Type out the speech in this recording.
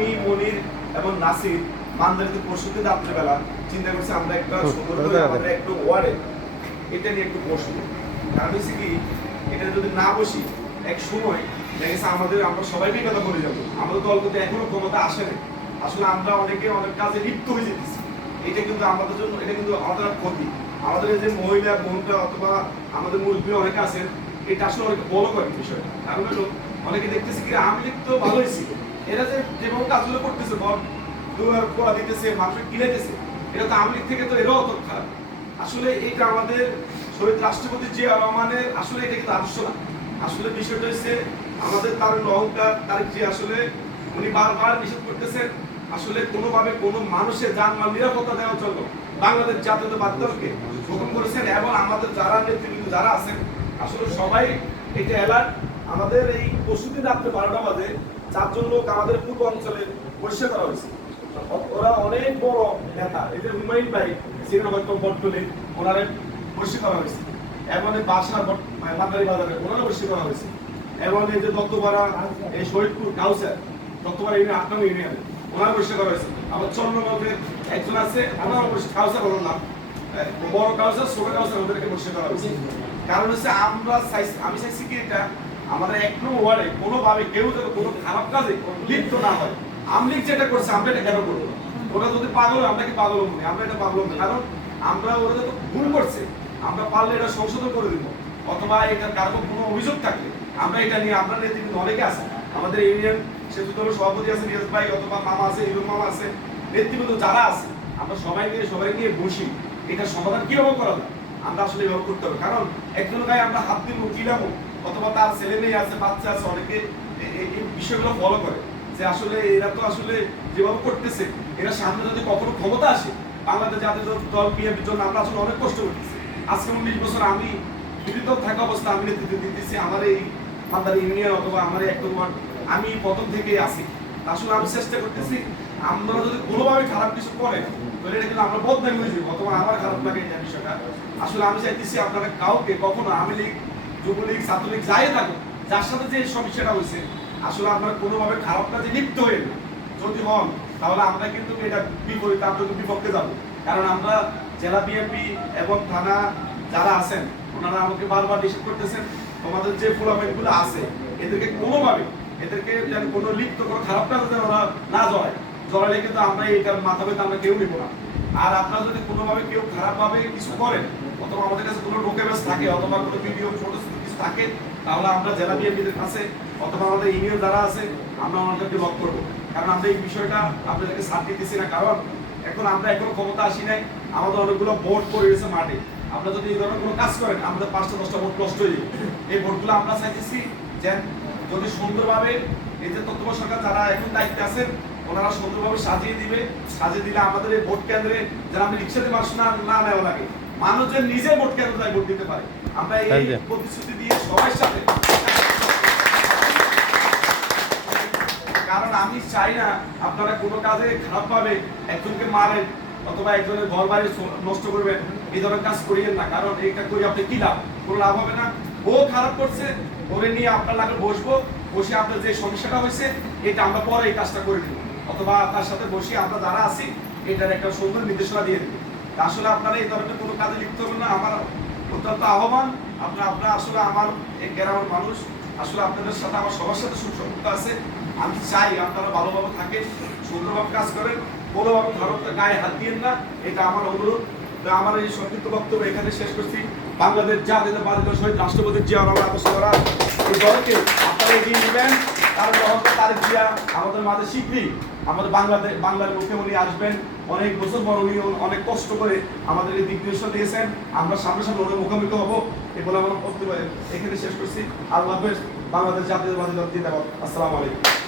আমি মনির এবং নাসির মান্দারিতে পরশুতে রাত্রেবেলা চিন্তা করছি আমরা একটা সুন্দর করে আমাদের একটু ওয়ার্ডে এটা নিয়ে একটু বসবো। কারণ হচ্ছে কি এটা যদি না বসি এক সময় দেখা গেছে আমাদের আমরা সবাই কথা করে যাব। আমাদের দল কিন্তু এখনও ক্ষমতা আসে না আসলে আমরা অনেকে অনেক কাজে লিপ্ত হয়ে যেতেছি। এটা কিন্তু আমাদের জন্য এটা কিন্তু আমাদের ক্ষতি। আমাদের যে মহিলা বোনটা অথবা আমাদের মুরব্বী অনেকে আছেন এটা আসলে অনেক বড় করে বিষয়টা কারণ হলো অনেকে দেখতেছি কি আমি তো ভালোই ছিল এরা যে যেভাবে কাজগুলো করতেছে, বল পোড়া দিতেছে এটা তো থেকে তো এরাও অত আসলে আমাদের শহীদ রাষ্ট্রপতি আসলে এটা কিন্তু আদর্শ না। আসলে বিষয়টা হচ্ছে আমাদের তার অহংকার তার যে আসলে উনি বারবার নিষেধ করতেছেন, আসলে কোনোভাবে কোনো মানুষের যানমাল নিরাপত্তা দেওয়ার জন্য বাংলাদেশ জাতীয়তাবাদী দলকে হুকুম করেছেন এবং আমাদের যারা নেতৃবৃন্দ যারা আছেন, আসলে সবাই এটা অ্যালার্ট আমাদের এই পরশুদিন রাত্রে বারোটা বাজে চারজন লোক আমাদের পূর্ব অঞ্চলে পরিষ্কার করা হয়েছে। ওরা অনেক বড় নেতা, এই যে হুমায়ুন ভাই শ্রীনগর বটতলি, ওনারে পরিষ্কার করা হয়েছে। এই বাসা মাদারি বাজারে ওনারা পরিষ্কার করা হয়েছে। এবং এই যে দত্তপাড়া, এই শহীদপুর কাউসার, দত্তপাড়া ইউনিয়ন আট নম্বর ইউনিয়নে ওনারা পরিষ্কার করা হয়েছে। আবার চন্দ্রনগরের একজন আছে ওনারা পরিষ্কার কাউসার বলার নাম। বড় কাউসার, ছোট কাউসার ওদেরকে পরিষ্কার করা হয়েছে। কারণ হচ্ছে আমরা আমি চাইছি কি এটা আমাদের এক ওয়ার্ডে কোনোভাবে কেউ যেন কোনো খারাপ কাজে লিপ্ত না হয়। আমলিক যেটা করছে, আমরা এটা কেন করব? ওরা যদি পাগল আমরা কি পাগল হব? না? আমরা এটা পাগল হব না। কারণ আমরা ওরা যত ভুল করছে, আমরা পারলে এটা সংশোধন করে দিব। অথবা এটা কারও কোনো অভিযোগ থাকলে আমরা এটা নিয়ে, আমরা নেতৃবৃন্দ অনেকে আছে। আমাদের ইউনিয়ন সেতু দলের সভাপতি আছে রিয়াজ ভাই, অথবা মামা আছে ইলুম মামা আছে। নেতৃবৃন্দ যারা আছে, আমরা সবাই নিয়ে সবাই নিয়ে বসি। এটা সমাধান কীভাবে করা যায়? আমরা আসলে এভাবে করতে হবে। কারণ একজন গায়ে আমরা হাত দিব কিলাবো অথবা তার ছেলে মেয়ে আছে, বাচ্চা আছে, অনেকে এই বিষয়গুলো ফলো করে যে আসলে এরা তো আসলে যেভাবে করতেছে, এরা সামনে যদি কখনো ক্ষমতা আসে, বাংলাদেশ জাতীয় দল- বিএনপির জন্য আমরা আসলে অনেক কষ্ট করতেছি। আজকে উনিশ বছর আমি বিরোধী দল থাকা অবস্থা আমি নেতৃত্ব দিতেছি, আমার এই মাদার ইউনিয়ন অথবা আমার এক নম্বর, আমি প্রথম থেকেই আসি আসলে আমি চেষ্টা করতেছি, আমরা যদি কোনোভাবে খারাপ কিছু করে, তাহলে এটা কিন্তু আমরা বদনামি হয়ে যাব, অথবা আমার খারাপ লাগে এই বিষয়টা। আসলে আমি চাইতেছি আপনারা কাউকে কখনো আমি লীগ যুবলীগ, ছাত্রলীগ যাই থাকুক, যার সাথে যে সমস্যাটা হয়েছে, আসলে আপনারা কোনোভাবে খারাপ কাজে লিপ্ত হয়ে যদি হন, তাহলে আমরা কিন্তু এটা বিপরীতে আপনাদের বিপক্ষে যাব। কারণ আমরা জেলা বিএনপি এবং থানা যারা আছেন, ওনারা আমাকে বারবার নিষেধ করতেছেন তোমাদের যে ফুলামেন্টগুলো আছে, এদেরকে কোনোভাবে, এদেরকে যেন কোনো লিপ্ত, কোনো খারাপ কাজে যেন ওরা না জড়ায়। জড়ালে কিন্তু আমরা এটার মাথা পেতে আমরা কেউ নিব না। আর আপনারা যদি কোনোভাবে কেউ খারাপভাবে কিছু করেন, অথবা আমাদের কাছে কোনো ডকুমেন্টস থাকে, অথবা কোনো ভিডিও ফটো কিছু থাকে, তাহলে আমরা জেলা বিএনপিদের কাছে অথবা আমাদের ইউনিয়ন যারা আছে, আমরা ওনাদেরকে লক করব। কারণ আমরা এই বিষয়টা আপনাদেরকে সাথ দিতেছি না, কারণ এখন আমরা এখনও ক্ষমতা আসি নাই, আমাদের অনেকগুলো ভোট পড়ে গেছে মাঠে। আমরা যদি এই ধরনের কোনো কাজ করেন, আমাদের পাঁচটা, দশটা ভোট নষ্ট হয়ে যাবে। এই ভোটগুলো আমরা চাইতেছি যে যদি সুন্দরভাবে এই যে তত্ত্ব সরকার যারা এখন দায়িত্বে আছেন ওনারা সুন্দরভাবে সাজিয়ে দিবে সাজিয়ে দিলে আমাদের এই ভোট কেন্দ্রে যারা আমি রিক্সাতে মানুষ না না নেওয়া লাগে। মানুষ যে নিজে ভোট কেন্দ্রে যায় ভোট দিতে পারে। আমরা এই প্রতিশ্রুতি দিয়ে সবার সাথে কারণ আমি চাই না আপনারা কোনো কাজে খারাপ পাবে একজনকে মারেন অথবা একজনের ঘর বাড়ি নষ্ট করবেন এই ধরনের কাজ করিয়েন না। কারণ এইটা করে আপনি কি লাভ? কোনো লাভ হবে না। ও খারাপ করছে ওরে নিয়ে আপনার লাগে বসবো বসে আপনার যে সমস্যাটা হয়েছে এটা আমরা পরে এই কাজটা করে দিব অথবা আপনার সাথে বসে আমরা যারা আছি এটার একটা সুন্দর নির্দেশনা দিয়ে দিব। আসলে আপনারা এই ধরনের কোনো কাজে লিপ্ত হবেন না। আমার অত্যন্ত আহ্বান, আপনার আপনার আসলে আমার এই গ্রামের মানুষ, আসলে আপনাদের সাথে আমার সবার সাথে সুসম্পর্ক আছে। আমি চাই আপনারা ভালোভাবে থাকেন, সুন্দরভাবে কাজ করেন, কোনোভাবে ভারত গায়ে হাত দিয়েন না। এটা আমার অনুরোধ। আমার এই সংক্ষিপ্ত বক্তব্য এখানে শেষ করছি। বাংলাদেশ জাতীয়তাবাদী দল শহীদ রাষ্ট্রপতি জিয়া আবশ্যকরা এই দলকে আপনারা এগিয়ে নেবেন। কারণ রহমান তারেক দিয়া আমাদের মাঝে শীঘ্রই আমাদের বাংলাদেশ বাংলার মুখে উনি আসবেন। অনেক বছর পর উনি অনেক কষ্ট করে আমাদের এই দিক দিয়েছেন। আমরা সামনে সামনে ওদের মুখোমুখি হব। বলে করতে পারি এখানে শেষ করছি। আল্লাহ হাফেজ। বাংলাদেশ জাতীয়তাবাদী দল জিন্দাবাদ। আসসালামু আলাইকুম।